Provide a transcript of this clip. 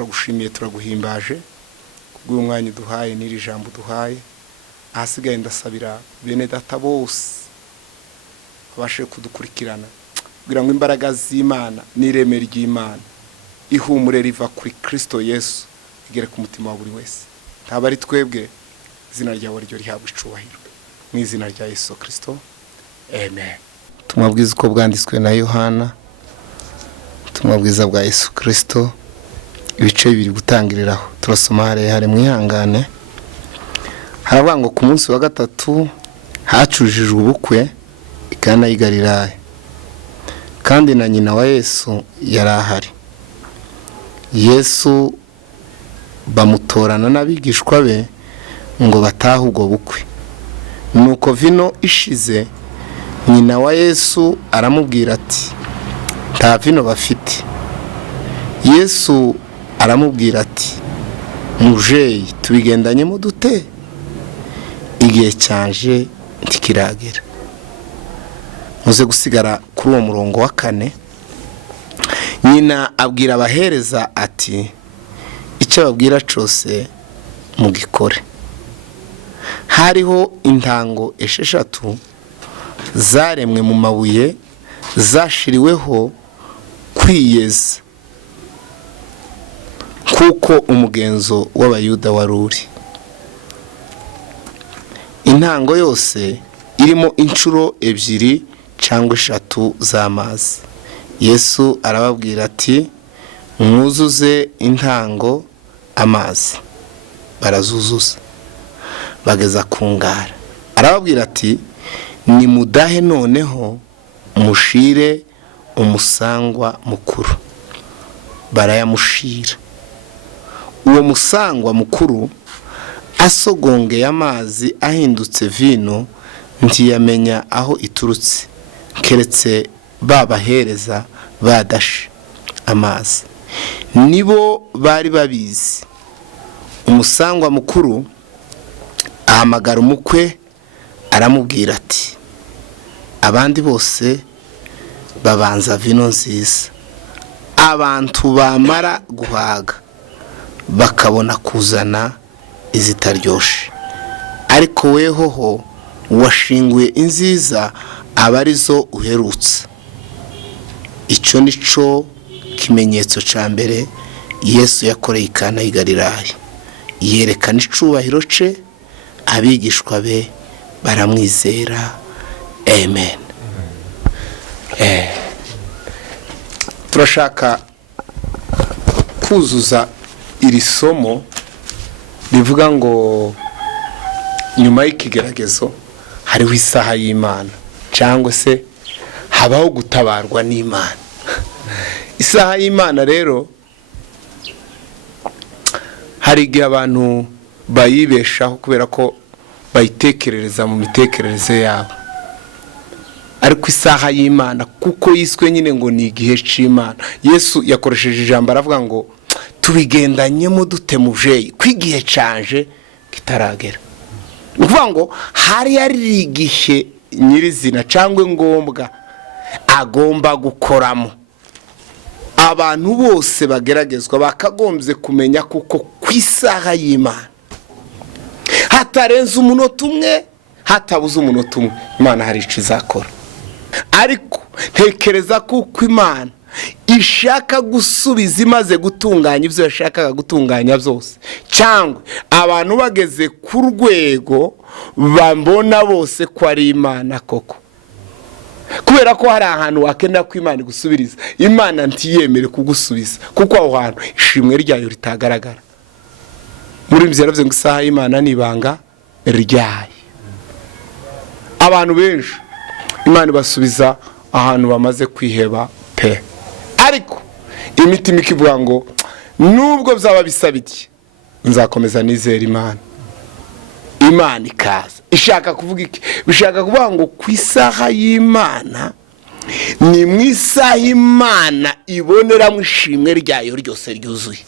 turagushimiye turaguhimbaje kubw'uyu mwanya duhaye n'iri jambo duhaye. Ahasigaye ndasabira bene data bose babashe kudukurikirana kugira ngo imbaraga z'Imana n'ireme ry'Imana ihumure riva kuri Kristo Yesu igere ku mutima wa buri wese. Ntaba ari twebwe, izina ryawe ryo rihabwa icubahiro mu izina rya Yesu Kristo, amen. Tumabwiza uko bwanditswe na Yohana, tumabwiza bwa Yesu Kristo, ibice bibiri gutangiriraho. Turasoma harehare mwihangane. Haravuga ngo ku munsi wa gatatu hacujijwe ubukwe i Kana y'i Galilaya, kandi na nyina wa Yesu yari ahari. Yesu bamutorana n'abigishwa be ngo batahe ubwo bukwe. Nuko vino ishize, nyina wa Yesu aramubwira ati, nta vino bafite. Yesu aramubwira ati, mujeyi tubigendanyemo dute? Igihe cyanje ntikiragera. Muze gusigara kuri uwo murongo wa 4. Nyina abwira abahereza ati, icyo babwira cyose mugikore. Hariho intango 6 zaremwe mu mabuye zashiriweho kwiyeza, kuko umugenzo w'abayuda waruri. Intango yose irimo inshuro 2 cyangwa 3 z'amazi. Yesu arababwira ati, mwuzuze intango amazi. Barazuzuza bageza ku ngara. Arababwira ati, nimudahe noneho mushire umusangwa mukuru. Barayamushira. Uwo musangwa mukuru asogongeye amazi ahindutse vino, ntiyamenya aho iturutse, keretse babahereza badashe amazi. Nibo bari babizi. Umusangwa mukuru ahamagara umukwe aramubwira ati, abandi bose babanza vino nziza, abantu bamara guhaga bakabona kuzana izitaryoshe, ariko wehoho washinguye inziza abarizo uherutse. Icyo nico kimenyetso ca mbere Yesu yakoreye i Kana y'i Galilaya, yerekana icubahiro ce, abigishwa be baramwizera. Amen. Turashaka kuzuza iri somo rivuga ngo nyuma y'ikigeragezo hariho isaha y'Imana, cyangwa se habaho gutabarwa n'Imana. Isaha y'Imana rero hari igihe abantu bayibeshaho kubera ko bayitekerereza mu mitekerereze yabo, ariko isaha y'Imana kuko yiswe nyine ngo ni igihe c'Imana. Yesu yakoresheje ijambo aravuga ngo tubigendanyemo dute mujeyi kwigihe canje kitaragera. Ukuvuga ngo hari yari igihe nyirizina cyangwa ngombwa agomba gukoramo. Abantu bose bageragezwa bakagombye kumenya kuko kwisaha y'Imana hatarenze umunota umwe, hatabuze umunota umwe, Imana hari icyo izakora. Ariko ntekereza kuko Imana ishaka gusubiza imaze gutunganya ibyo yashakaga gutunganya byose, cyangwa abantu bageze ku rwego bambona bose ko ari Imana koko. Kubera ko hari ahantu wakenera ko Imana igusubiriza, Imana ntiyemere kugusubiza kuko aho hantu ishimwe ryayo ritagaragara. Muri mvye yaravuze ngo isaha y'Imana nibanga ryayo. Abantu benshi Imana basubiza ahantu bamaze kwiheba pe. Ariko imitima ikivuga ngo nubwo byaba bisabiki nzakomeza nizera Imana. Imana ikaza ishaka kuvuga iki? Bishaka kuvuga ngo ku isaha y'Imana ni mu isaha Imana ibonera mu ishimwe ryayo ryose ryuzuye.